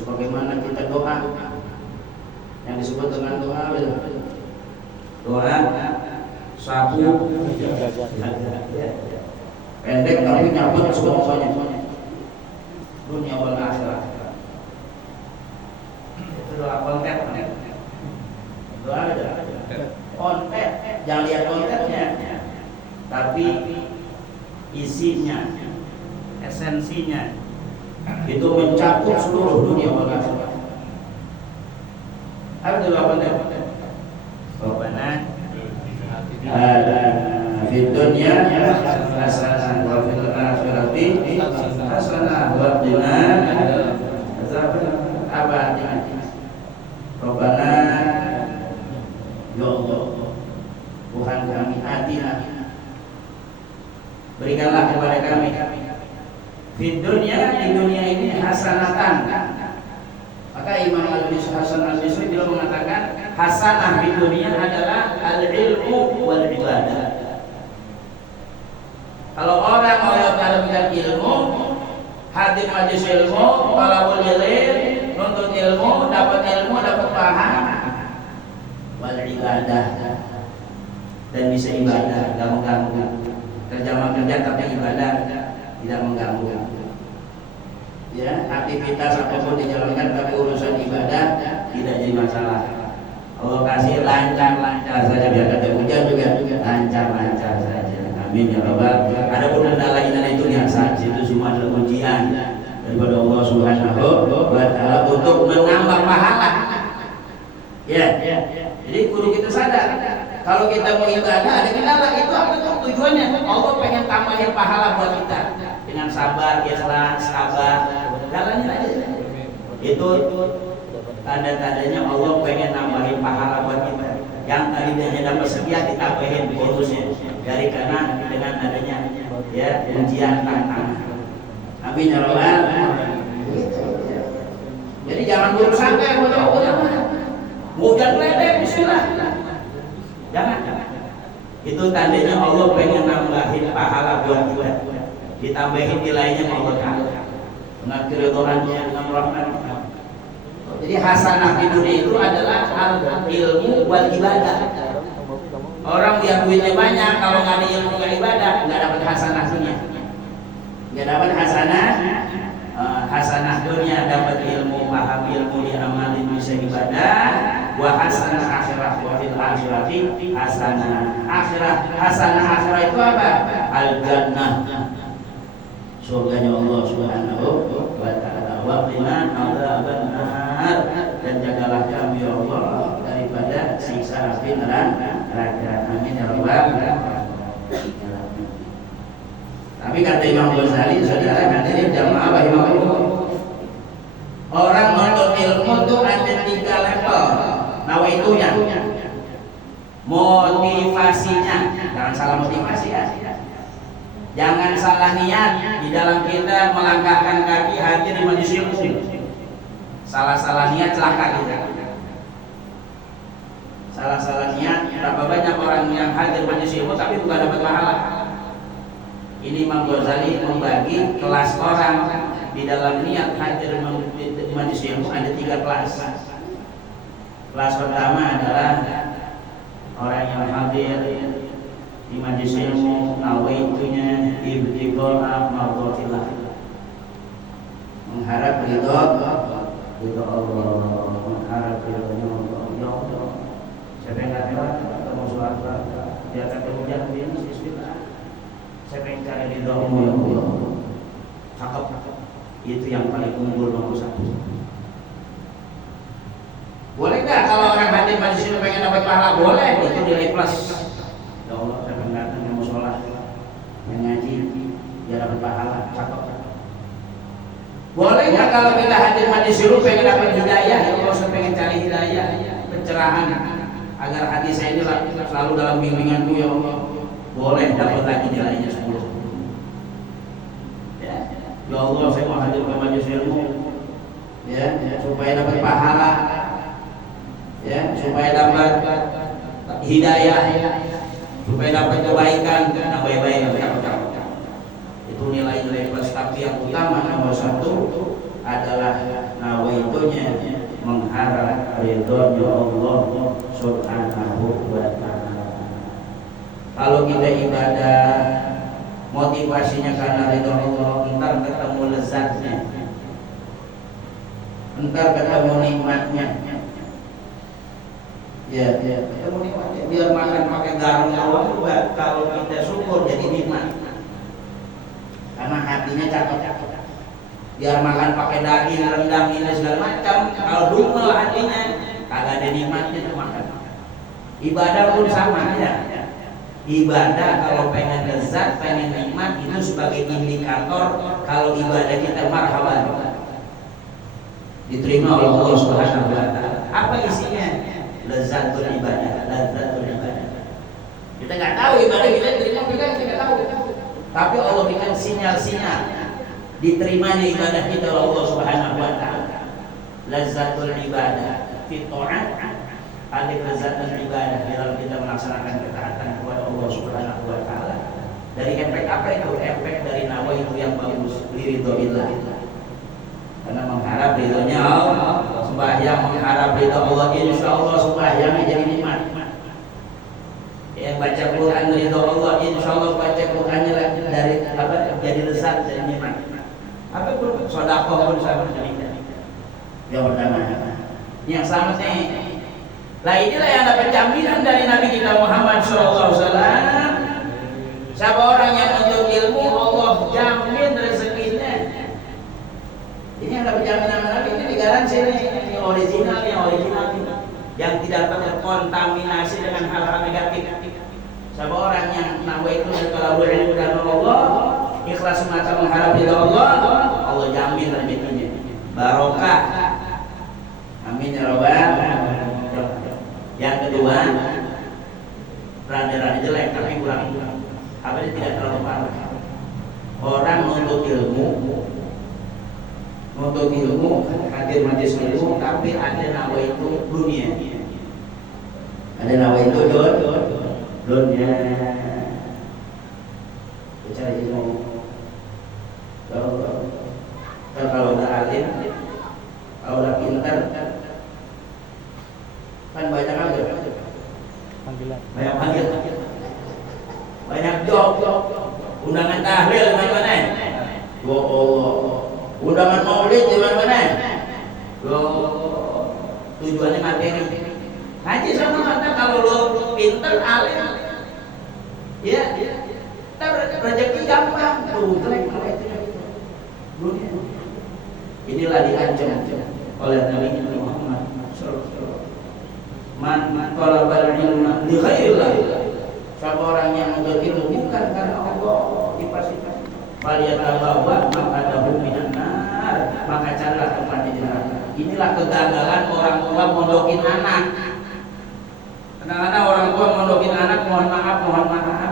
sebagaimana kita doa yang disebut dengan doa sapu pendek tapi nyabut semuanya dunia wal akhirat. Itu doa konten, doa konten, jangan lihat kontennya tapi isinya, esensinya itu mencakup seluruh dunia wal akhirat. Apa doa konten? Rabbana fid dunya hasanah wa fil akhirati hasanah wa qina adzabannar. Rabbana ya Allah Tuhan kami, atina berikanlah kepada kami fid dunya, di dunia ini hasanatan. Maka Imam Hasan al-Bisri beliau mengatakan hasanah di dunia adalah al-ilmu wal ibadah. Kalau orang mau mendapatkan ilmu, hadir majelis ilmu, talabul ilm, nuntut ilmu, dapat paham, wal ibadah, dan bisa ibadah, tidak mengganggu. Kerja tapi ibadah tidak mengganggu. Ya, aktivitas apapun dijalankan tapi urusan ibadah tidak jadi masalah. Allah kasih lancar saja, biar kata hujan juga lancar saja. Amin ya rabbal. Adapun kendala itu biasa, itu semua adalah ujian daripada Allah Subhanahu wa taala untuk menambah pahala. Ya. Jadi kudu kita sadar kalau kita mau ibadah ada kendala, itu apa tujuannya? Allah pengen tambahin pahala buat kita dengan sabar, ikhlas, sabar. Jalannya aja. Itu tanda-tandanya Allah pengen nambahin pahala buat kita. Yang tadinya hanya dapat sekian ditambahin bonusnya dari karena dengan adanya ya ujian tantangan. Amin ya rabbal. Jadi jangan buruk sangka ya buat Allah. Mau hujan ledek bismillah. Jangan. Itu tandanya Allah pengen nambahin pahala buat kita. Ditambahin nilainya Allah Ta'ala. Dengan keridhaannya, dengan rahmat. Jadi hasanah di dunia itu adalah ilmu wal ibadah. Orang yang duitnya banyak, kalau nggak ada ilmu nggak ibadah, nggak dapat hasanah dunia. Nggak dapat hasanah dunia, dapat ilmu, paham ilmu, diamalin, bisa ibadah. Wa hasanah akhirah, wa fil akhirati hasanah akhirah. Hasanah akhirah itu apa? Al jannah, surganya Allah Subhanahu wa taala. Wa qina adzabannar, dan jagalah kami ya Allah daripada siksa api neraka. Amin ya rabbal alamin. Tapi kata Imam Ghazali, saudara hadirin jamaah rahimakumullah, orang menuntut ilmu itu ada 3 level. Nawaitunya, motivasinya, jangan salah motivasi ya. Jangan salah niat di dalam kita melangkahkan kaki hadir di majelis ilmu. Salah niat celaka kita. Salah niat, berapa banyak orang yang hadir majelis ilmu tapi bukan dapat pahala. Ini Imam Ghazali membagi kelas orang di dalam niat hadir di majelis ilmu ada 3 kelas. Kelas pertama adalah orang yang hadir di majelis ilmu nawaitunya ibtigha mardhatillah, mengharap ridha Allah, mengharap ridha Allah. Siapa yang nggak lewat ketemu suara dia ketemu dia bismillah, saya pengen cari ridha Allah ya Allah, cakep, itu yang paling unggul nomor 1. Boleh nggak kalau orang hadir majelis ilmu pengen dapat pahala? Boleh, itu nilai plus. Ya Allah, saya pengen datang yang mau sholat, yang ngaji, dia dapat pahala, cakep. Boleh nggak kalau kita hadir majelis ilmu pengen dapat hidayah? Ya Allah, saya pengen cari hidayah, pencerahan, agar hati saya ini selalu dalam bimbinganmu ya Allah. Boleh, dapat lagi nilainya 10. Ya Allah, saya mau hadir ke majelis ilmu, ya supaya dapat pahala, ya supaya dapat hidayah, supaya dapat kebaikan, yang baik-baik. Itu nilai-nilai plus. Tapi yang utama nomor 1 adalah nawaitu tentunya mengharap ridhonya Allah Subhanahu wa ta'ala. Kalau kita ibadah motivasinya karena ridho Allah, entar ketemu lezatnya, entar ketemu nikmatnya. Ya, ketemu nikmatnya. Biar makan pakai garam doang juga, kalau kita syukur jadi nikmat. Karena hatinya cakep. Biar makan pakai daging, rendang ini segala macam, kalau dumel hatinya kagak ada nikmatnya tuh makan. Ibadah pun sama ya. Ibadah kalau pengen lezat, pengen nikmat, itu sebagai indikator kalau ibadah kita marhaban, diterima oleh Allah Subhanahu wa ta'ala. Apa isinya? Lezatul ibadah, lezatul ibadah. Kita nggak tahu ibadah kita diterima kita nggak tahu. Tapi Allah berikan sinyal-sinyal diterimanya ibadah kita oleh Allah Subhanahu wa ta'ala. Lezatul ibadah fi ta'at, ada lezatul ibadah dalam kita melaksanakan ketaatan kepada Allah Subhanahu wa ta'ala. Dari efek apa itu? Efek dari nawa itu yang bagus, liridhoillah. Karena mengharap ridhonya Allah, sembahyang mengharap ridho Allah, insyaallah sembahyangnya jadi nikmat. Yang baca Quran ridho Allah, insyaallah baca Qurannya dari apa? Jadi lezat, jadi nikmat. Apa pun sedekah pun sama jadi. Yang pertama. Yang sama nih. Lah inilah yang dapat jaminan dari Nabi kita Muhammad SAW. Siapa orang yang menuntut ilmu, Allah jamin rezekinya. Ini yang dapat jaminan Nabi, ini digaransi ini original, yang tidak terkontaminasi dengan hal-hal negatif. Siapa orang yang nawa itu kalau ilmu dan Allah, ikhlas semata mengharap ridha Allah, Allah jamin rezekinya, barokah. Amin ya rabbal. Yang kedua, rada-rada jelek tapi kurang apa ini tidak terlalu parah. Orang menuntut ilmu, hadir majlis ilmu, tapi ada nawa itu dunia. Ada nawa itu dunia. Bicara ilmu. Kalau udah alim, kalau udah pintar, kan banyak aja panggilan, banyak job, undangan tahlil di mana-mana, undangan maulid di mana-mana, tujuannya materi. Haji sama mata kalau lo pinter alim, ya, rezeki gampang, tuh jelek dunia. Inilah diancam oleh Nabi Muhammad SAW. Man talabal ilma li ghairillah. Siapa orang yang menuntut ilmu bukan karena Allah, dipastikan. Faliyatabawa maqadahu minan nar, maka carilah tempatnya di neraka. Inilah kegagalan orang tua mondokin anak. Kadang-kadang orang tua mondokin anak, mohon maaf.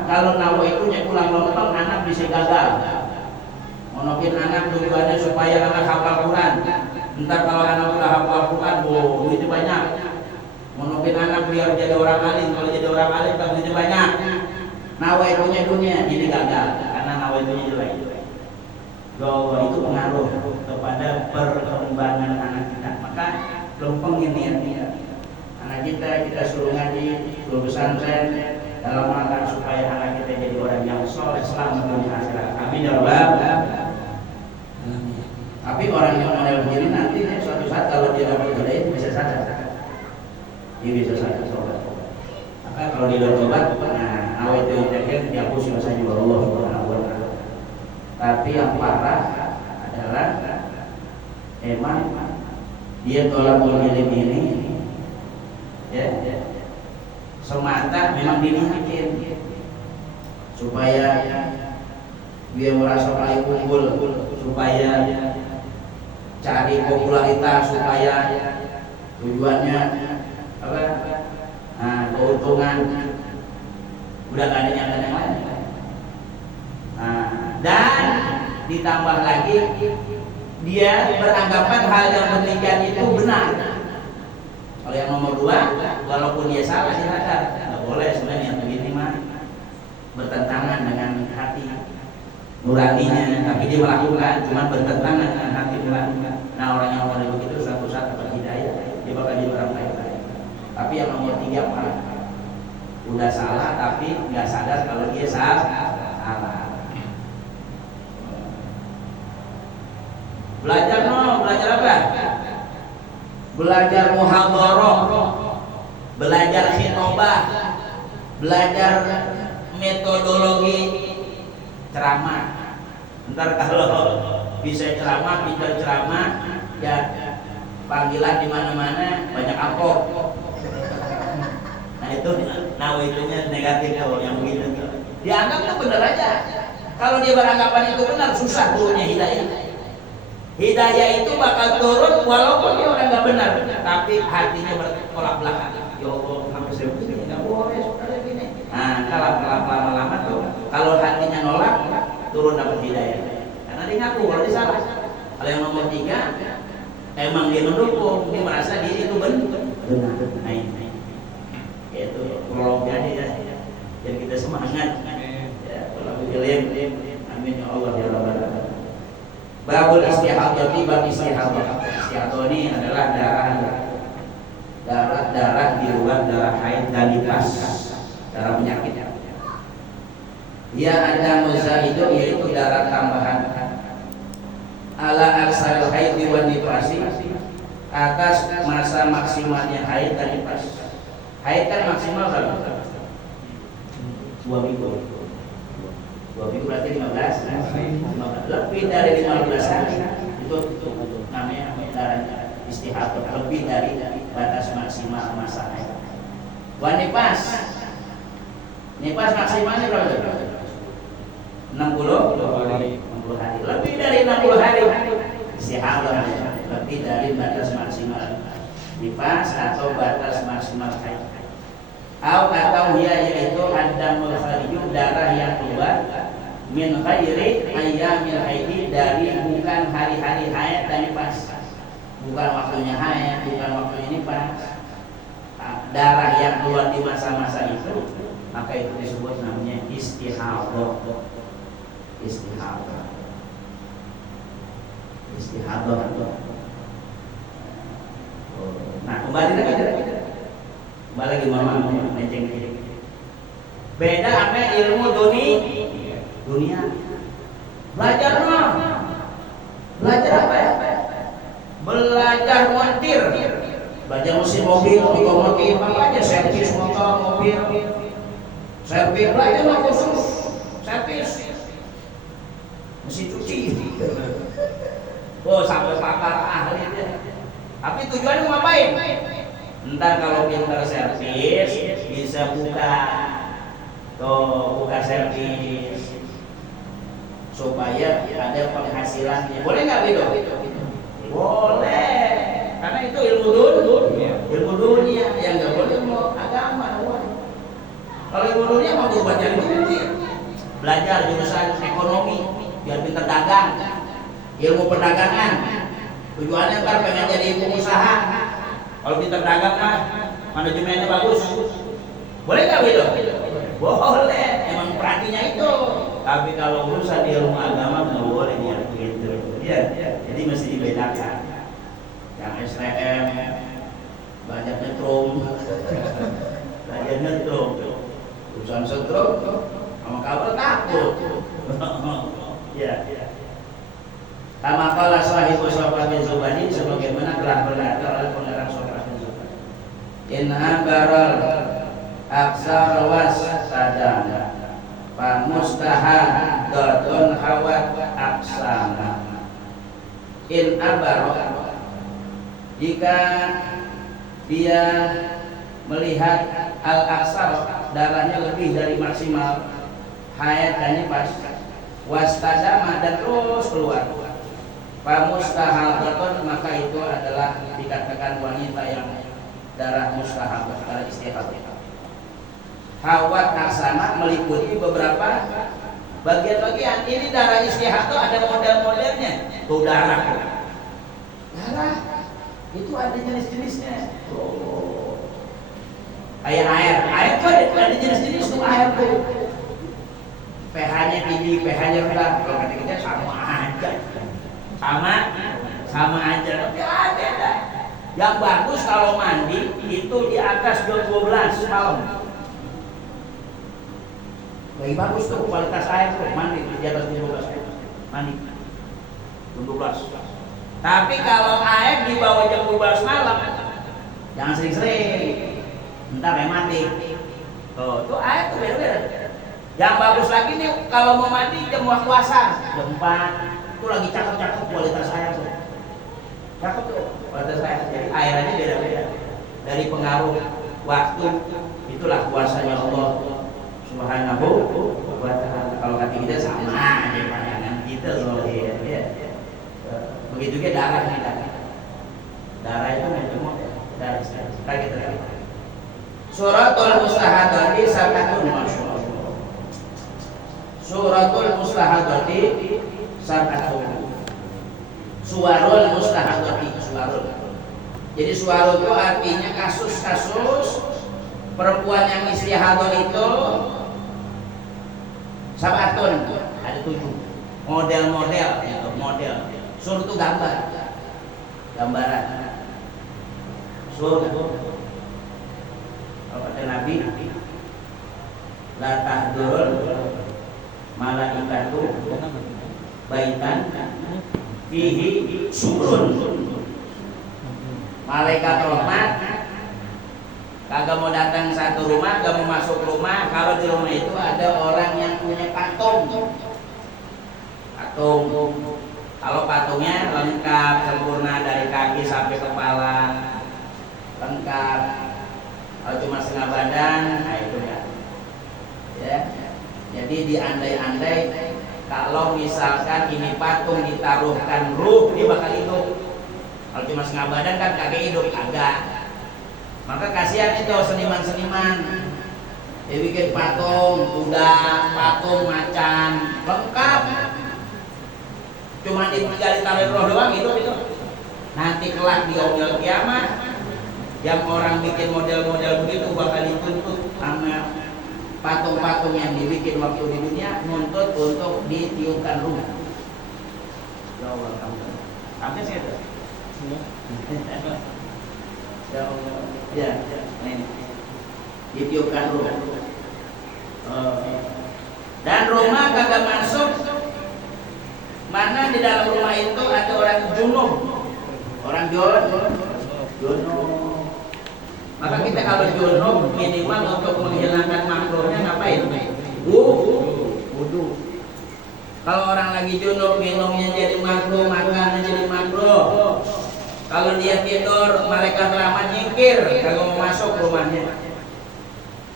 Kalau nawa itu pulang lompong, anak bisa gagal. Mondokin anak tujuannya supaya anak hafal Quran. Entar kalau anak udah hafal Quran, duitnya banyak. Monopin anak biar jadi orang alim, kalau jadi orang alim kan duitnya banyak. Nawa itunya dunia, ini gagal karena nawa itunya jelek. Bahwa itu pengaruh kepada perkembangan anak kita. Maka lempengin niat kita. Anak kita suruh ngaji, suruh pesantren dalam rangka supaya anak kita jadi orang yang soleh selamat dunia akhirat. Amin ya rabbal. Tapi orang yang model begini nanti suatu saat kalau dia dapat hidayah bisa sadar. Dia bisa sadar tobat. Maka kalau dia tobat, nah awet itu kan dihapus dosanya oleh Allah Subhanahu wa ta'ala. Tapi yang parah adalah emang dia tolakul ilm ini ya semata memang diniatin supaya dia merasa paling unggul, supaya cari popularitas, supaya tujuannya apa? Nah, keuntungan udah gak ada nyata yang lain. Nah, dan ditambah lagi dia beranggapan hal yang demikian itu benar. Kalau yang nomor dua, walaupun dia salah dia sadar, nggak boleh sebenarnya yang begini mah bertentangan dengan hati nuraninya, tapi dia melakukan cuma bertentangan dengan hati nuraninya. Nah orang yang model begitu suatu saat tapi yang nomor 3 Pak udah salah tapi nggak sadar kalau dia salah. Belajar belajar apa? Belajar muhadharah, belajar khitobah, belajar metodologi ceramah. Ntar kalau bisa ceramah, pintar ceramah, ya panggilan di mana-mana banyak amplop. Nah itu itunya negatif kalau yang begitu. Dianggap itu benar aja. Kalau dia beranggapan itu benar, susah turunnya hidayah. Hidayah itu bakal turun walaupun dia orang nggak benar, tapi hatinya bertolak belakang. Ya Allah, sampai saya begini nggak boleh seperti gini. Nah, kalau lama-lama tuh, kalau hatinya nolak, turun dapat hidayah. Karena dia ngaku kalau dia salah. Kalau yang nomor 3, emang dia mendukung, dia merasa diri itu benar. Nah ini, itu prolognya dia. Jadi kita semangat. Ya, kalau ilim, amin ya Allah ya Rabbal alamin. Babul istihadati, bab istihadah. Istihadah ini adalah darah di luar darah haid dan nifas, darah penyakit. Ia ada muzaidu, yaitu darah tambahan ala aksaril haid wa nifasi, atas masa maksimalnya haid dan nifas. Haid kan maksimal berapa? 2 minggu. 2 minggu berarti 15. Lebih dari 15 hari itu namanya darah istihadah, lebih dari batas maksimal masa haid. Nifas maksimalnya berapa? 60 hari. Lebih dari 60 hari istihadah, lebih dari batas maksimal nifas atau batas maksimal haid. Atau dia yaitu adamul khariju, darah yang keluar min ghairi ayyamil haidi, dari bukan hari-hari haid dan nifas, bukan waktunya haid, bukan waktunya nifas. Darah yang keluar di masa-masa itu, maka itu disebut namanya istihadah. Nah, kembali lagi mama menceng. Beda sama ilmu dunia. Belajar apa ya? Belajar montir, belajar mesin mobil, otomotif, apa aja, servis motor, mobil, servis, belajar khusus servis, mesin cuci. Oh, sampai pakar ahli dia. Tapi tujuannya mau ngapain? Ntar kalau pintar servis bisa buka servis supaya ada penghasilannya. Boleh nggak gitu? Boleh, karena itu ilmu dunia yang nggak boleh ilmu agama. Kalau ilmu dunia mau buat cari duit, belajar jurusan ekonomi biar pintar dagang, ilmu perdagangan. Tujuannya ntar pengen jadi pengusaha. Kalau pintar dagang mah manajemennya bagus. Boleh nggak gitu? Boleh, emang perhatinya itu. Tapi kalau urusan di ilmu agama nggak boleh dia gitu. Ya, jadi mesti dibedakan. Yang STM belajar nyetrum, urusan setrum sama kabel takut. Ya. Kama qala sahibu Sofwan bin Zubani, sebagaimana telah berkata oleh pengarang Sofwan bin Zubani, in abaral aksar was sadana fa mustahadatun hawat aksana. In abaro, jika dia melihat al-aksar, darahnya lebih dari maksimal haid dan nifas, wastadama, dan terus keluar, famustahadatun, maka itu adalah dikatakan wanita yang darah mustahadah, darah istihadah. Hawat aksana meliputi beberapa bagian-bagian. Ini darah istihadah ada model-modelnya. Tuh darah itu ada jenis-jenisnya. Kayak air tuh ada jenis-jenis tuh air tuh. pH-nya tinggi, pH-nya rendah. Kalau kata kita sama aja, tapi ada. Yang bagus kalau mandi itu di atas jam 12 malam. Lebih bagus tuh kualitas air tuh mandi di atas jam 12 mandi. Jam 12. Tapi kalau air di bawah jam 12 malam jangan sering-sering. Entar yang mati. Tuh air tuh beda-beda. Yang bagus lagi nih kalau mau mandi jam waktu asar, jam 4. Itu lagi cakep-cakep kualitas air tuh. Cakep tuh kualitas air. Jadi airnya beda-beda. Dari pengaruh waktu itulah kuasanya Allah Subhanahu wa ta'ala. Kalau kata kita sama aja pandangan kita loh ya. Begitu juga darah kita. Darah itu macam darah kita. Suratul Mustahadati sab'atun masyaallah. Suratul Mustahadati sab'atun. Suwarul Mustahadati suwarul. Jadi suwarul itu artinya kasus-kasus perempuan yang istihadah itu sab'atun, ada 7 model-model gitu, model. Sur itu gambaran. Sur kalau kata Nabi la tahdurul malaikatu baitan fihi surun. Malaikat rahmat kagak mau datang satu rumah, kagak mau masuk rumah kalau di rumah itu ada orang yang punya patung. Kalau patungnya lengkap sempurna dari kaki sampai kepala, lengkap. Kalau cuma setengah badan, nah itu ya. Jadi diandai-andai kalau misalkan ini patung ditaruhkan ruh, dia bakal hidup. Kalau cuma setengah badan kan kagak hidup, kagak. Maka kasihan itu seniman-seniman. Dia bikin patung kuda, patung macan, lengkap. Cuma tinggal ditaruh roh doang itu. Nanti kelak di yaumil kiamah, yang orang bikin model-model begitu bakal dituntut sama patung-patung yang dibikin waktu di dunia, nuntut untuk ditiupkan ruh. Ya Allah, sampai sih itu. Ya Allah, ya, ini ditiupkan ruh. Dan rumah kagak masuk. Mana di dalam rumah itu ada orang junub, orang junub. Maka kita kalau junub minimal untuk menghilangkan makruhnya ngapain? Wudu. Kalau orang lagi junub minumnya jadi makruh, makannya jadi makruh. Kalau dia tidur, malaikat rahmat nyingkir, kagak mau masuk rumahnya.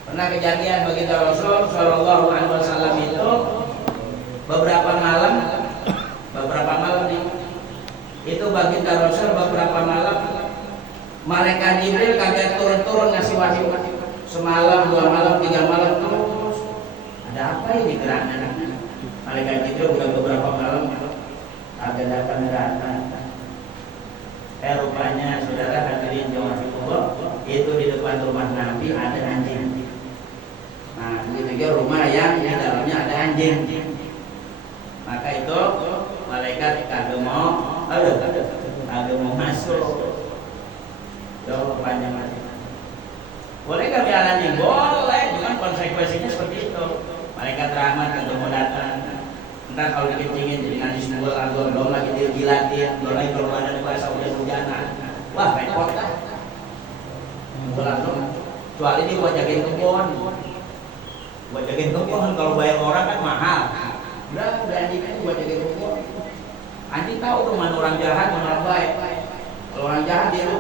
Pernah kejadian baginda Rasul Shallallahu Alaihi Wasallam itu beberapa malam nih, itu baginda Rasul beberapa malam malaikat Jibril kagak turun-turun ngasih wahyu. Semalam, 2 malam, 3 malam terus. Ada apa ini gerangan? Malaikat Jibril udah beberapa malam kagak datang. Rupanya saudara hadirin jamaah itu di depan rumah Nabi ada anjing. Nah, begitu juga rumah yang di dalamnya ada anjing. Maka itu malaikat kagak mau masuk. Jauh panjang lagi. Boleh kami alami? Boleh, dengan konsekuensinya seperti itu. Malaikat rahmat kagak mau datang. Entar kalau dikencingin jadi najis nubul agor, belum lagi dijilatin, belum lagi kalau badan bahasa hujan-hujanan. Wah, repot dah. Nubul agor. Kecuali dia buat jagain kebun. Buat jagain kebun kalau bayar orang kan mahal. Udah anjing itu buat jagain kebun. Anjing tahu tuh mana orang jahat, mana orang baik. Kalau orang jahat dia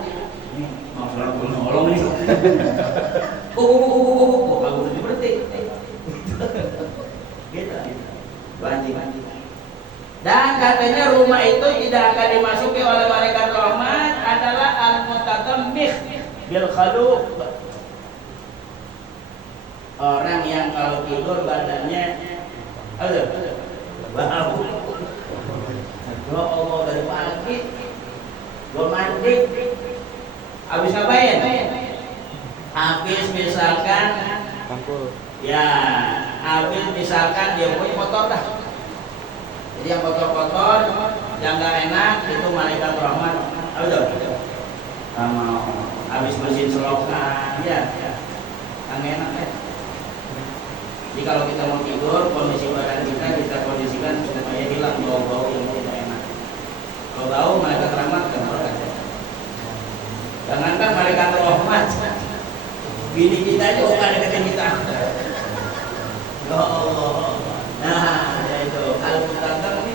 ini mau salah gue nolong nih. Bagus udah berhenti. Gitu. Anjing. Dan katanya rumah itu tidak akan dimasuki oleh malaikat rahmat adalah al-mutatammih bil khaluq. Orang yang kalau tidur badannya bau. Ya Allah, dari pagi belum mandi. Habis ngapain? Habis misalkan ya, habis misalkan dia punya kotor dah. Jadi yang kotor-kotor, yang gak enak itu malaikat rahmat. Sama mesin selokan, ya, kan enak ya. Jadi kalau kita mau tidur, kondisi badan kita kondisikan supaya hilang bau-bau yang tidak enak. Kalau bau, malaikat rahmat kan orang ada. Jangankan malaikat rahmat, bini kita aja bukan deketin kita. Ya Allah. Nah, ya itu. Kalau kita ini,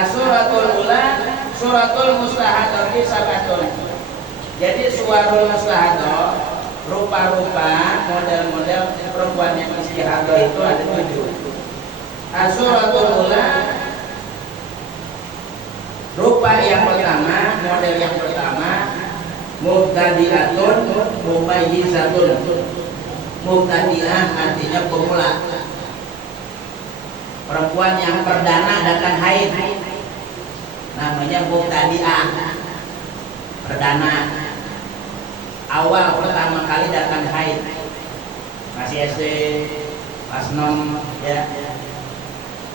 Suratul ula, suratul mustahadati sabatun. Jadi suarul mustahadah, rupa-rupa model-model perempuan yang istihadah itu ada 7. Suratul ula, rupa yang pertama, model yang pertama, mubtadi'atun mumayyizatun. Mubtadi'ah artinya pemula, perempuan yang perdana datang haid, namanya mubtadi'ah, perdana, awal pertama kali datang haid, masih SD, kelas 6 ya,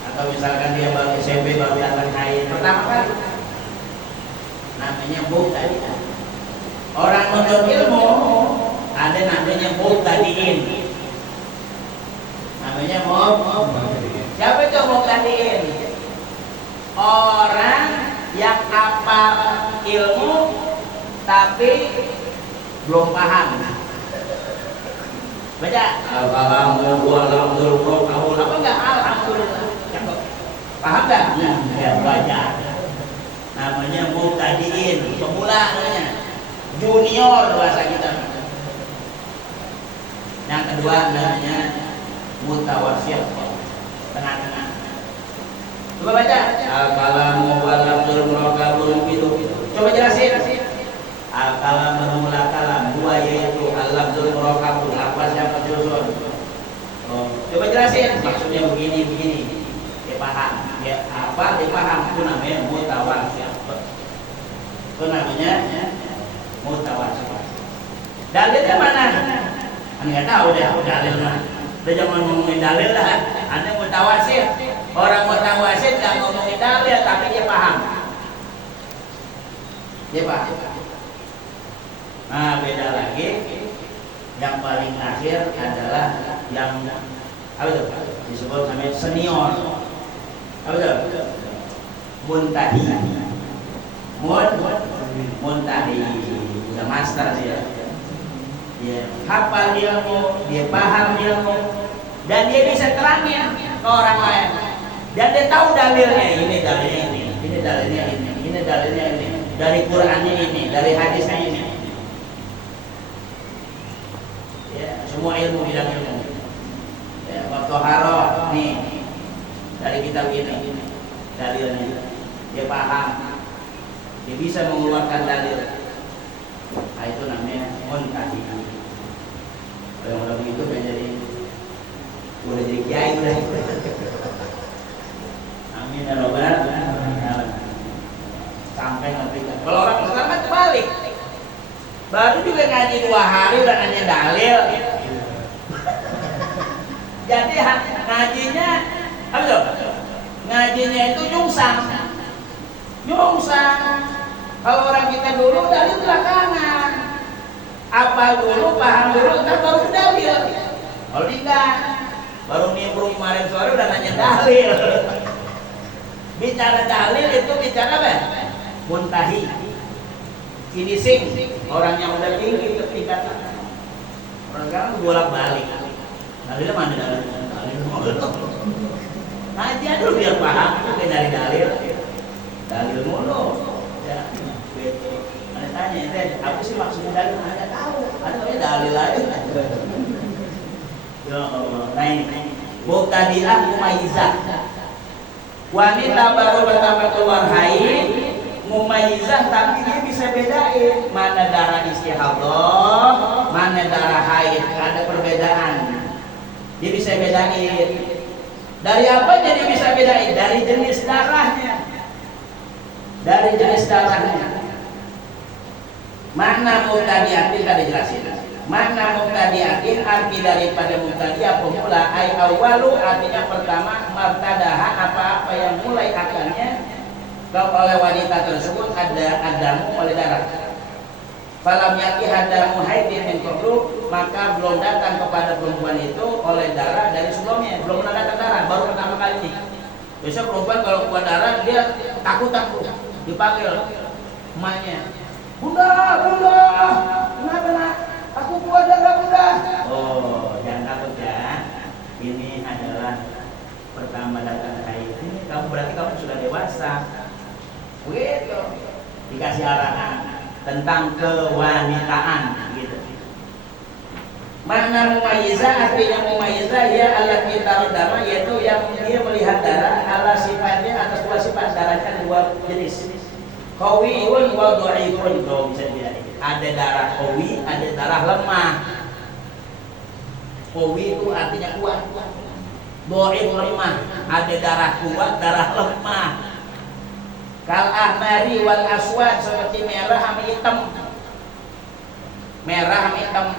atau misalkan dia baru SMP baru datang haid pertama kali, namanya mubtadi'ah. Orang menuntut ilmu ada namanya mubtadi'in, namanya siapa itu mubtadi'in? Orang yang hafal ilmu tapi belum paham. Baca alhamdulillah, apa enggak alhamdulillah? Paham enggak? Ya, baca. Namanya mubtadi'in, pemula namanya. Junior bahasa kita. Yang kedua namanya mutawassit, tengah-tengah. Coba baca. Al-kalamu wal lafzul murakabun itu. Coba jelasin. Al-kalamu mula kalam dua, yaitu al-lafzul murakabun, lafaz yang tersusun. Coba jelasin. Maksudnya begini. Dia paham. Dia apa? Dia paham. Itu namanya mutawassit. Itu namanya mutawassit. Dalilnya mana? Nggak tahu deh dalil mah. Udah jangan ngomongin dalil lah. Anda mutawassit. Orang mutawassit nggak ngomongin dalil tapi dia paham. Dia paham. Nah, beda lagi. Yang paling akhir adalah yang apa itu? Disebut namanya senior. Apa itu? Muntahi. Muntahi. Udah master dia. Dia hafal ilmu, dia paham ilmu, dan dia bisa terangin ke orang lain. Dan dia tahu dalilnya, ini dalilnya ini dalilnya ini dalilnya ini, dari Qurannya ini, dari hadisnya ini. Ya, semua ilmu bidang ilmu. Ya, Toharo nih dari kitab ini dalilnya, dia paham, dia bisa mengeluarkan dalil. Nah, itu namanya muntahi. Orang-orang itu udah jadi kiai udah. Amin ya robbal alamin. Sampai ngerti. Kalau orang Islam kan terbalik. Baru juga ngaji 2 hari udah nanya dalil. Jadi ngajinya apa tuh? Ngajinya itu nyungsang. Kalau orang kita dulu dalil belakangan. Apa dulu, paham dulu, ntar baru dalil. Kalau tidak, baru nimbrung kemarin sore udah nanya dalil. Bicara dalil itu bicara apa? Muntahi. Finishing. Orang yang udah tinggi ketingkatan. Orang sekarang bolak-balik. Dalilnya mana dalilnya? Ngaji dulu biar paham, bukan dari dalil. Dalil mulu. Ya, betul. Ada tanya, apa sih maksudnya dalil? Ada tahu. Ada namanya dalil aja. Ya Allah. Nah ini, mubtadi'ah mumayyizah. Wanita baru pertama keluar haid, mumayyizah, tapi dia bisa bedain mana darah istihadah, mana darah haid. Ada perbedaan. Dia bisa bedain. Dari apa dia bisa bedain? Dari jenis darahnya. Dari jenis darahnya. Mana mubtadi'atin tadi jelasin. Mana mubtadi'atin arti daripada mubtadi'ah pemula, ai awalu artinya pertama, martadaha apa-apa yang mulai akannya kalau oleh wanita tersebut adamu oleh darah. Falam yaki hadamu haidin min qablu, maka belum datang kepada perempuan itu oleh darah dari sebelumnya, belum pernah datang darah, baru pertama kali ini. Biasa perempuan kalau keluar darah dia takut dipanggil emaknya, bunda, kenapa nak? Aku keluar darah bunda. Oh, jangan takut ya. Ini adalah pertama datang haid. Ini kamu berarti kamu sudah dewasa. Begitu. Dikasih arahan tentang kewanitaan gitu. Makna mumayyizah, artinya mumayyizah ya alat kita utama, yaitu yang dia melihat darah ala sifatnya atas dua sifat, darahnya dua jenis. Qawiyun wa dhaifun, bisa dibilang. Ada darah qawi, ada darah lemah. Qawi itu artinya kuat. Dhaif lemah, ada darah kuat, darah lemah. Kal ahmari wal aswad, seperti merah sama hitam. Merah sama hitam.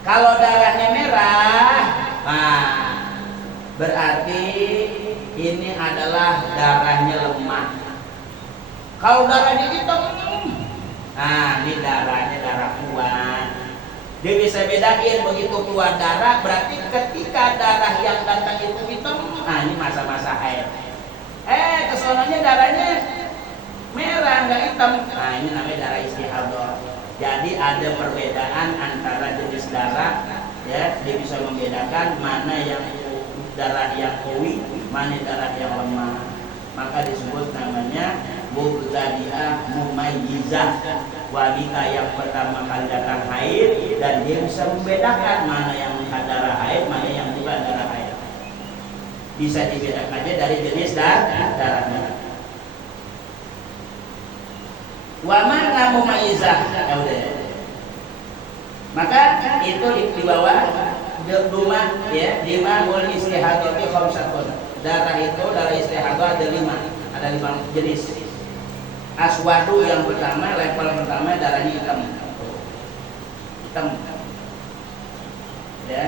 Kalau darahnya merah, berarti ini adalah darahnya lemah. Kalau darahnya hitam, ini darahnya darah kuat. Dia bisa bedain begitu keluar darah, berarti ketika darah yang datang itu hitam, ini masa-masa haid. Kesononya darahnya merah, nggak hitam. Ini namanya darah istihadah. Jadi ada perbedaan antara jenis darah, ya, dia bisa membedakan mana yang darah yang qawi, mana darah yang lemah. Maka disebut namanya mubtadi'ah mumayyizah, wanita yang pertama kali datang haid dan dia bisa membedakan mana yang darah haid, mana yang bukan darah haid. Bisa dibedakannya dari jenis darahnya. Wa ma'na mumayyizah, maka itu di bawah duma, ya, lima wal istihadati khamsatun. Darah itu, darah istihadah ada 5 jenis. Aswadu yang pertama, level pertama darahnya hitam, ya,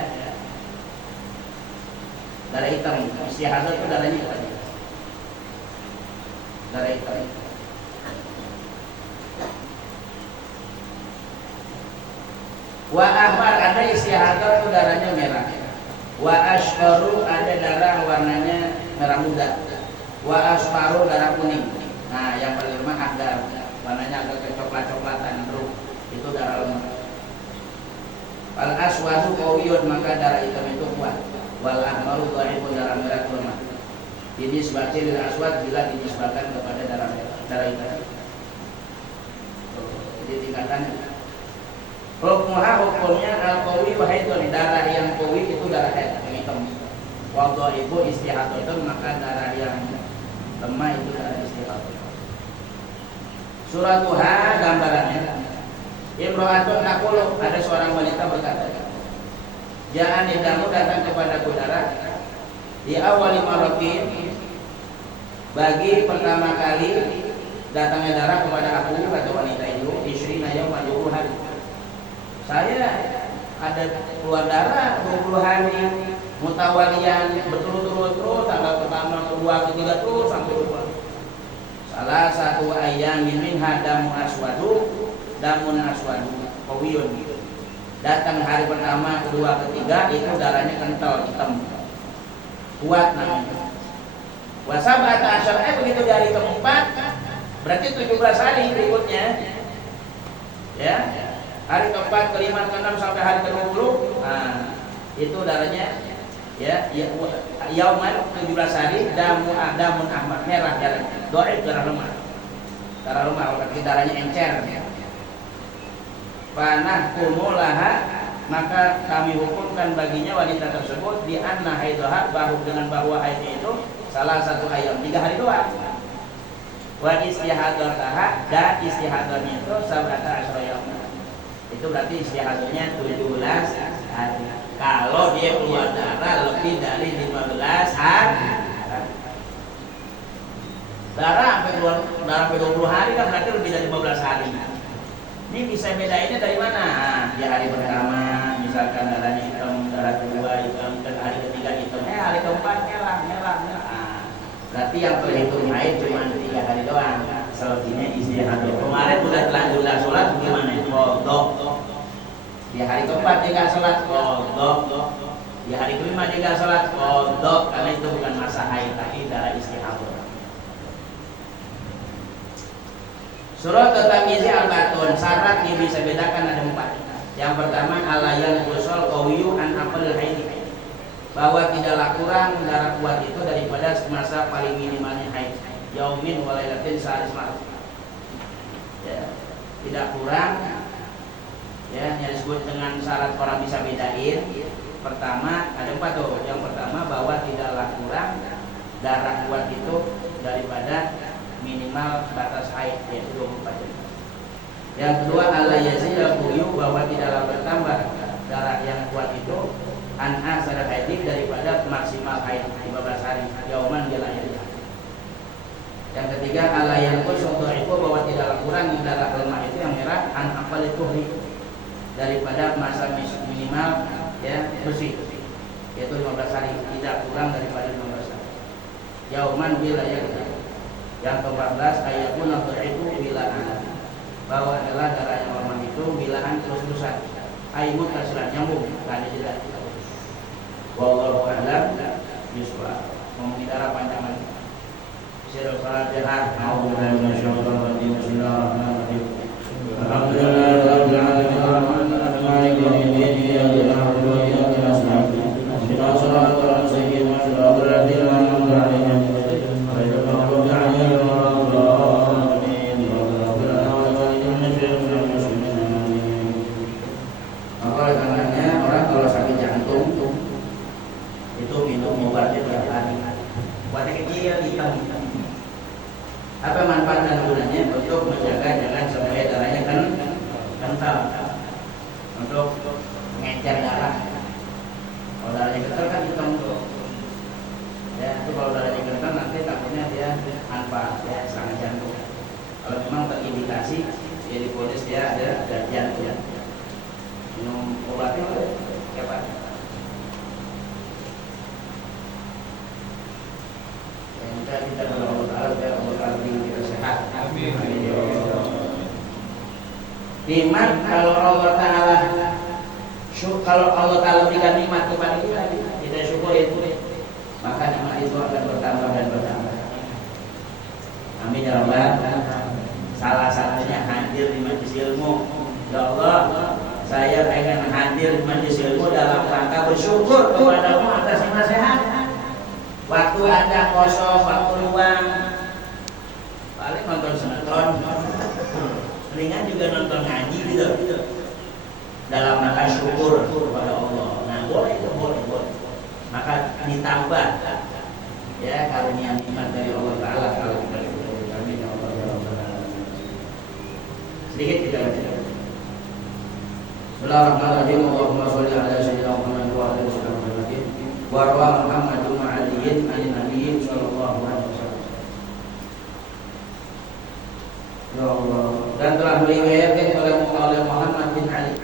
darah hitam. Istihadah itu darahnya hitam, darah hitam. Wa ahmar, ada istihadah itu darahnya merah. Wa asfaru, ada darah warnanya merah muda. Wa asfaru, darah kuning. Yang paling lemah ada warnanya agak kecoklat-coklatan, itu darah lemah. Wal aswadu qawiyun, maka darah hitam itu kuat. Wal ahmaru dhaifun, darah merah itu lemah. Ini sebabnya lil aswad bila dinisbahkan kepada darah merah, darah hitam. Jadi tingkatannya. Hukumnya al-qawi wa haidun, darah yang qawi itu darah haid yang hitam. Wa dhaifu istihadatun, maka darah yang lemah itu darah istihadah. Surah Tuha gambarannya. Imro'atun taqulu, ada seorang wanita berkata, Ja'an idamu, datang kepada darah di awali maratin, bagi pertama kali datangnya darah kepada aku, kata wanita itu, isrina yawman, 20 hari. Saya ada keluar darah 20 hari mutawalian, berturut-turut terus, tanggal pertama, kedua, ketiga terus sampai 20. Salah satu ayam min hadamu aswadu, damun aswadu qawiyun. Datang hari pertama, kedua, ketiga itu darahnya kental, hitam, kuat namanya. Wasabata asyara, begitu dari keempat, berarti 17 hari berikutnya, ya. Hari keempat, kelima, keenam sampai hari ke-20, itu darahnya, ya, yauman 17 hari, damun ahmad, merah darahnya, dhaif, darah lemah, berarti darahnya encer. Panah kumulaha, maka kami hukumkan baginya wanita tersebut di anna haidaha, dengan bahwa haidnya itu salah satu ayam, 3 hari doang. Wa istihadataha, dan istihadahnya itu sab'ata asyara yauman. Itu berarti istihadahnya 17 hari. Kalau dia keluar darah lebih dari 15 hari, darah sampai keluar darah sampai 20 hari kan berarti lebih dari 15 hari. Ini bisa bedainnya dari mana? Di hari pertama misalkan darahnya hitam, darah kedua hitam, dan hari ketiga hitam, hari keempat merah. Berarti yang terhitung haid cuma 3 kali doang. Selebihnya istihadah. Kemarin udah telanjur nggak sholat gimana? Kodok. Di hari keempat dia nggak sholat, kodok. Di hari kelima dia nggak sholat, kodok. Karena itu bukan masa haid, tapi darah istihadah. Surah At-Tamyiz al-Batun, syarat yang bisa bedakan ada 4. Yang pertama, alayal ghusl qawiyu an aqal haid. Bahwa tidaklah kurang darah kuat itu daripada masa paling minimalnya haid. Yaumin wa lailatin sehari semalam. Ya, tidak kurang. Ya, yang disebut dengan syarat orang bisa bedain. Pertama, ada 4 tuh. Yang pertama, bahwa tidaklah kurang darah kuat itu daripada minimal batas haid, yaitu 24 jam. Yang kedua, ala yazidul quyu, bahwa tidaklah bertambah darah yang kuat itu an'a sadar haid daripada maksimal haid 15 hari yauman dia lahir. Yang ketiga, ala yanqus itu, bahwa tidaklah kurang darah lemah itu yang merah an aqal tuhri, daripada masa minimal ya bersih, yaitu 15 hari, tidak kurang daripada 15 hari yauman bila ya. Yang ke-14, ayatun itu bilaan, bahwa adalah darah yang lemah itu bilaan terus-terusan, aimut kasilan nyambung, gak ada jeda. Wallahu a'lam bishawab. Ngomongin darah panjangan. Sirul Fatihah. A'udzubillahi minasyaitonir rajim. Bismillahirrahmanirrahim. Alhamdulillahirabbil alamin arrahmanirrahim maliki yaumiddin iyyaka na'budu wa iyyaka nasta'in ihdinas siratal mustaqim siratal ladzina an'amta 'alaihim ghairil maghdubi 'alaihim waladdallin. Maka karenanya orang kalau sakit jantung itu minum obatnya tiap hari. Obatnya kecil hitam. Apa manfaat dan gunanya? Untuk menjaga jangan sampai darahnya kental, untuk mengecer darah. Kalau darahnya kental kan hitam tuh. Ya, itu kalau darahnya kental nanti takutnya dia anfa, ya serangan jantung. Kalau memang terindikasi, dia diponis dia ada jantung. Ya. Minum obatnya kayak apa? Kita berdoa agar Allah kita sehat. Amin. Nikmat kalau Allah Taala berikan nikmat kepada kita syukuri itu, maka nikmat itu akan bertambah dan bertambah. Amin ya Rabbal. Salah satunya hadir di majelis ilmu. Ya Allah, saya pengen hadir di majelis ilmu dalam rangka bersyukur kepada-Mu atas nikmat sehat. Waktu ada kosong, waktu luang, paling nonton sinetron, mendingan juga nonton ngaji gitu, dalam rangka syukur kepada Allah. Nah boleh itu, boleh. Maka ditambah ya karunia nikmat dari Allah Taala kalau kita syukuri. Amin ya Allah. Sedikit kita baca. Bismillahirrahmanirrahim. Allahumma sholli ala sayyidina Muhammad wa ala alihi wa rawa Muhammadun ma'aliyin an-nabiyyin sallallahu alaihi wasallam. Ya Allah, dan telah diriwayatkan oleh Muhammad bin Ali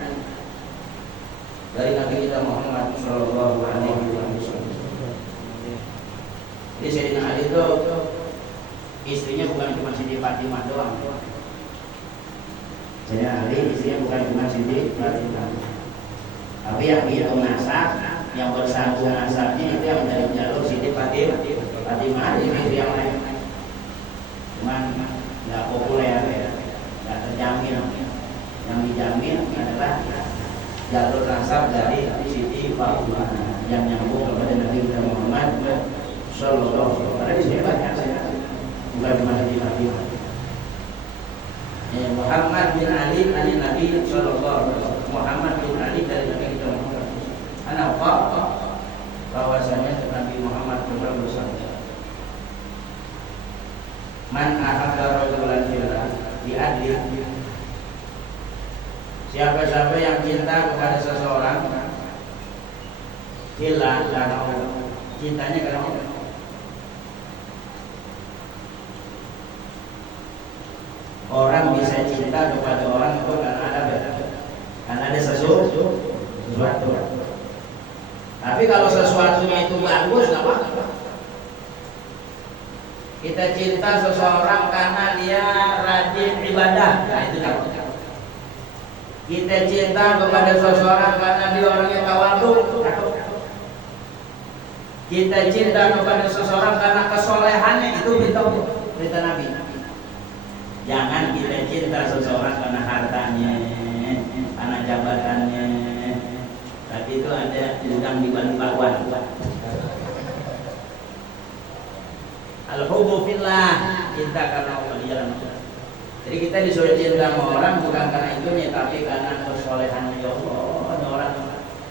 dari Nabi kita Muhammad sallallahu alaihi wasallam. Jadi Sayyidina Ali itu istrinya bukan cuma Siti Fatimah doang. Sayyidina Ali istrinya bukan cuma Siti Fatimah, tapi yang itu nasab, yang bersambung nasabnya itu yang dari jalur Siti Fatimah itu yang lain. Cuman nggak populer, nggak terjamin. Yang dijamin adalah jalur nasab dari Siti Fatimah yang nyambung kepada Nabi Muhammad Sallallahu Alaihi Wasallam. Karena di sini banyak bukan cuma Siti Fatimah. Muhammad bin Ali dari Nabi Sallallahu Alaihi Wasallam. Muhammad bin Ali dari Nabi kita Muhammad. Anak bahwasanya Nabi Muhammad pernah bersabda, Man ahabba rajulan fillah bi'adli. Siapa-siapa yang cinta kepada seseorang fillah karena Allah, cintanya karena Allah. Orang bisa cinta kepada orang itu karena ada sesuatu. Tapi kalau sesuatunya itu bagus, nggak apa-apa. Kita cinta seseorang karena dia rajin ibadah. Nah, itu cakep. Kita cinta kepada seseorang karena dia orangnya tawadhu. Cakep. Kita cinta kepada seseorang karena kesolehannya. Itu berita Nabi. Jangan kita cinta seseorang karena hartanya, karena jabatannya. Tapi itu ada udang di balik bakwan. Al-hubbu fillah, cinta karena Allah di jalan Allah. Jadi kita disuruh cinta sama orang bukan karena itunya, tapi karena kesolehannya. Ya Allah, ada orang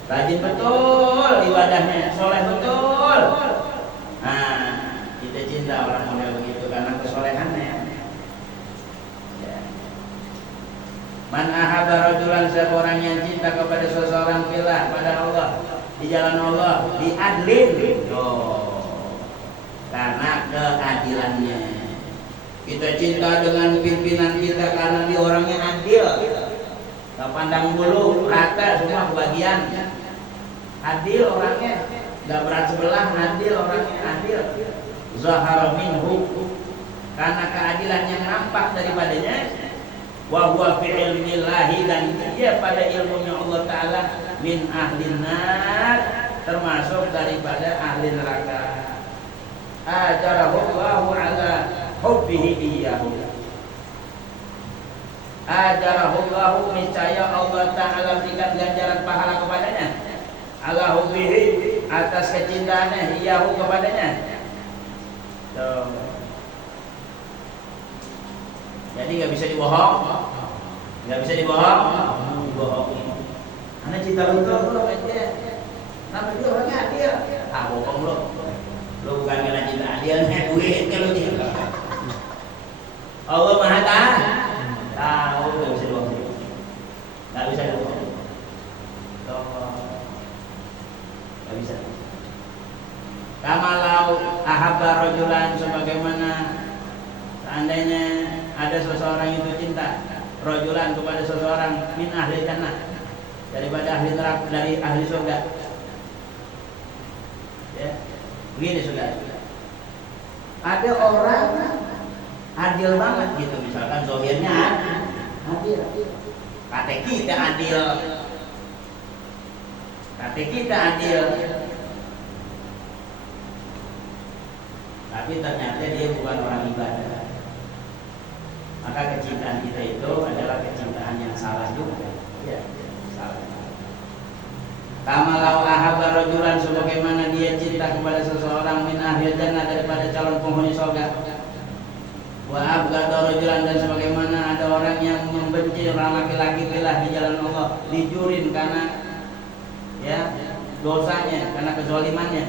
rajin betul ibadahnya, soleh betul. Nah, kita cinta orang model begitu karena kesolehannya. Ya. Man ahabba rajulan, siapa orang yang cinta kepada seseorang fillah, pada Allah, di jalan Allah, di adlin. Karena keadilannya. Kita cinta dengan pimpinan kita karena dia orangnya adil. Tak pandang bulu, rata semua kebagian. Adil orangnya, gak berat sebelah, adil orangnya, adil. Zahara minhu, karena keadilan yang nampak daripadanya. Wa huwa fi ilmillahi, dan dia pada ilmunya Allah Ta'ala, min ahlin nar, termasuk daripada ahli neraka. Ajarahu Allahu ala hubbihi iyyahu. Ajarahu Allahu, niscaya Allah Ta'ala berikan ganjaran pahala kepadanya, ala hubbihi, atas kecintaannya, iyyahu, kepadanya. Tuh. Jadi gak bisa dibohong. Gak bisa dibohong. Anda cinta betul aja. Nama dia orangnya adil. Ah, bohong lo. Lo bukan karena cinta adilnya, duit kalau cinta. Allah Maha tahu, gak bisa dibohong. Gak bisa dibohong. Gak bisa. Kamalau ahabba rajulan, sebagaimana seandainya ada seseorang itu cinta rajulan kepada seseorang min ahli jannah, daripada ahli neraka, dari ahli surga. Ya. Begini saudara, ada orang adil banget gitu, misalkan zahirnya adil, kata kita adil, tapi ternyata dia bukan orang ibadah. Maka kecintaan kita itu adalah kecintaan yang salah juga. Ya, salah. Kamalau ahabba rajulan, sebagaimana dia cinta kepada seseorang min ahli jannah, daripada calon penghuni surga. Wa abghada rajulan, dan sebagaimana ada orang yang membenci orang laki-laki fillah, di jalan Allah, dijurin karena ya dosanya, karena kezalimannya.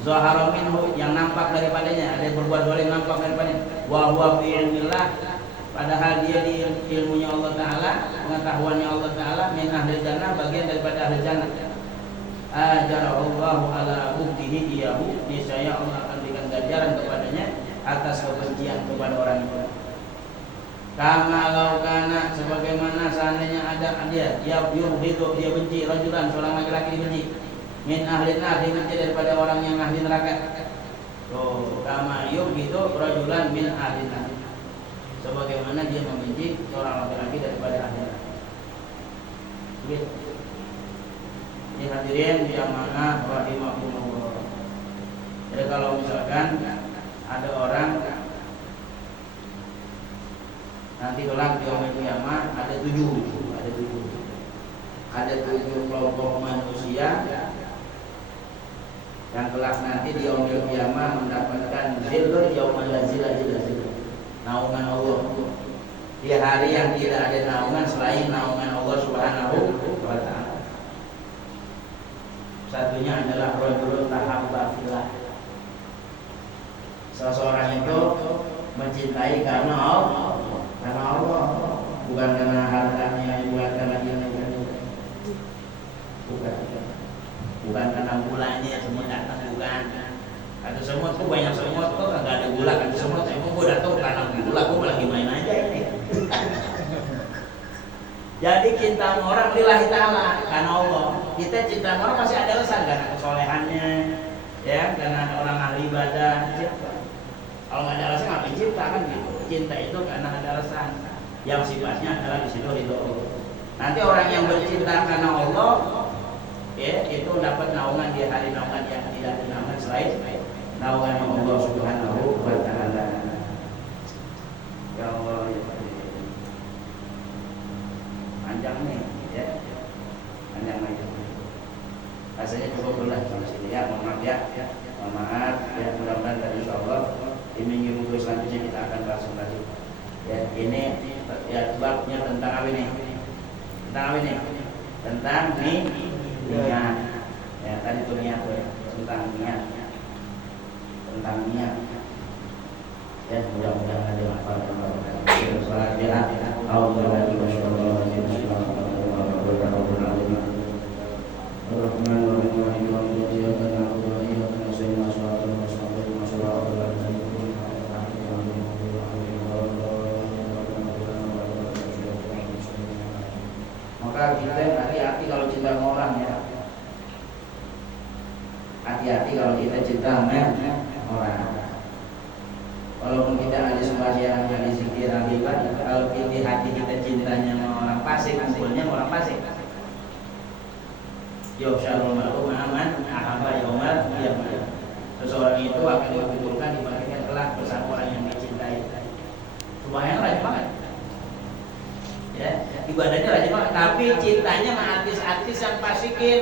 Zahara minhu, yang nampak daripadanya, ada yang berbuat zalim nampak daripadanya. Wa huwa fi ilmillah, padahal dia di ilmunya Allah Ta'ala, pengetahuannya Allah Ta'ala, min ahli jannah, bagian daripada ahli jannah. Ajarahullahu ala buktihi iyahu, niscaya Allah akan berikan ganjaran kepadanya atas kebencian kepada orang itu. Kama laukana, sebagaimana seandainya ada dia yubghidu, dia benci rajulan, seorang laki-laki dibenci, min ahli nar, dibenci daripada orang yang ahli neraka. Tuh, kama yubghidu rajulan min ahli nar, sebagaimana dia membenci seorang laki-laki daripada ahli neraka. Gitu. Ini hadirin yang mana rahimahumullah. Jadi kalau misalkan ada orang nanti kelak di yaumul qiyamah, ada tujuh kelompok manusia yang kelak nanti di yaumul qiyamah mendapatkan zillul yaumil la zilla illa zilluh, naungan Allah di hari yang tidak ada naungan selain naungan Allah Subhanahu wa ta'ala. Satunya adalah rajulun tahabba fillah, seseorang itu mencintai karena Allah, bukan karena hartanya, bukan karena ilmu, bukan karena gulanya semua datang, bukan. Kata semut tuh banyak semut kok nggak ada gula, kata semut emang gue datang karena gula, gue lagi main aja ini. Jadi cinta orang lillahi ta'ala, karena Allah. Kita cinta orang masih ada alasan, karena kesolehannya, ya, karena orang ahli ibadah. Kalau nggak ada alasan ngapain cinta kan gitu. Cinta itu karena ada alasan yang sifatnya adalah di situ itu. Nanti orang yang bercinta karena Allah, ya itu dapat naungan di hari naungan yang tidak ada naungan selain naungan Allah Subhanahu wa Ta'ala. Ya Allah, ya panjang nih, ya panjang lagi. Rasanya cukup belah sampai sini ya. Mohon maaf ya, mohon maaf ya. Mudah-mudahan dari Insya Allah di minggu selanjutnya kita akan bahas lagi. Ya ini ya babnya tentang apa ini? Tentang apa ini? Tentang niat. Ya tadi itu niat ya. Tentang niat. Tentang niat. Ya mudah-mudahan ada manfaat yang bermanfaat. Maka kita hati-hati kalau cinta sama orang ya. Hati-hati kalau kita cinta sama orang. Walaupun kita ada sembahyang, ada zikir, ada ibadah, kalau di hati kita cintanya sama orang fasik, kumpulnya orang fasik. Yuhsyarul mar'u ma'aman ahabba yaumal qiyamah. Seseorang itu akan dikumpulkan dibandingkan kelak bersama orang yang dicintai. Sembahyang rajin banget. Ya, ibadahnya rajin banget, tapi cintanya sama artis-artis yang fasikin.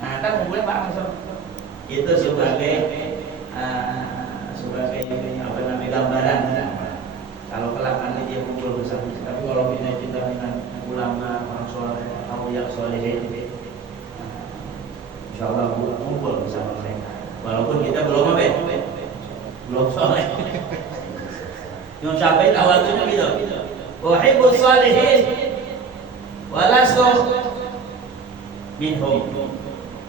Nah, kan kumpulnya bareng sama. Itu sebagai apa namanya gambaran ya. Kalau kelak nanti dia kumpul bersama. Tapi kalau kita cinta dengan ulama, orang soleh, atau yang soleh, insya Allah kumpul bersama mereka. Walaupun kita belum apa? Belum soleh. Imam Syafi'i awalnya gitu. Uhibbus shalihin walastu minhum.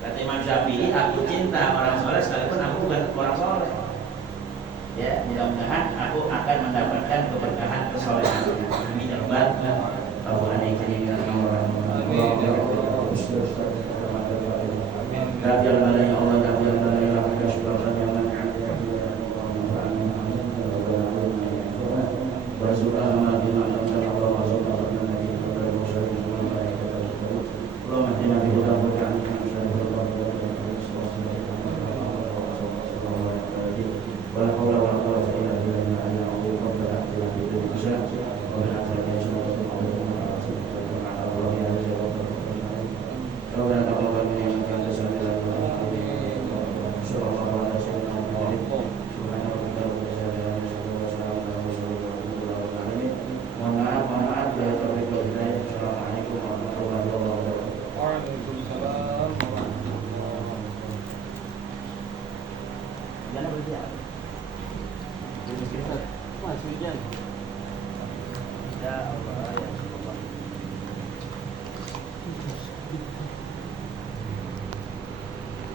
Kata Imam Syafi'i, aku cinta orang soleh sekalipun aku bukan orang soleh. Ya, mudah-mudahan aku akan mendapatkan keberkahan kesolehan. Amin ya rabbal alamin. Ya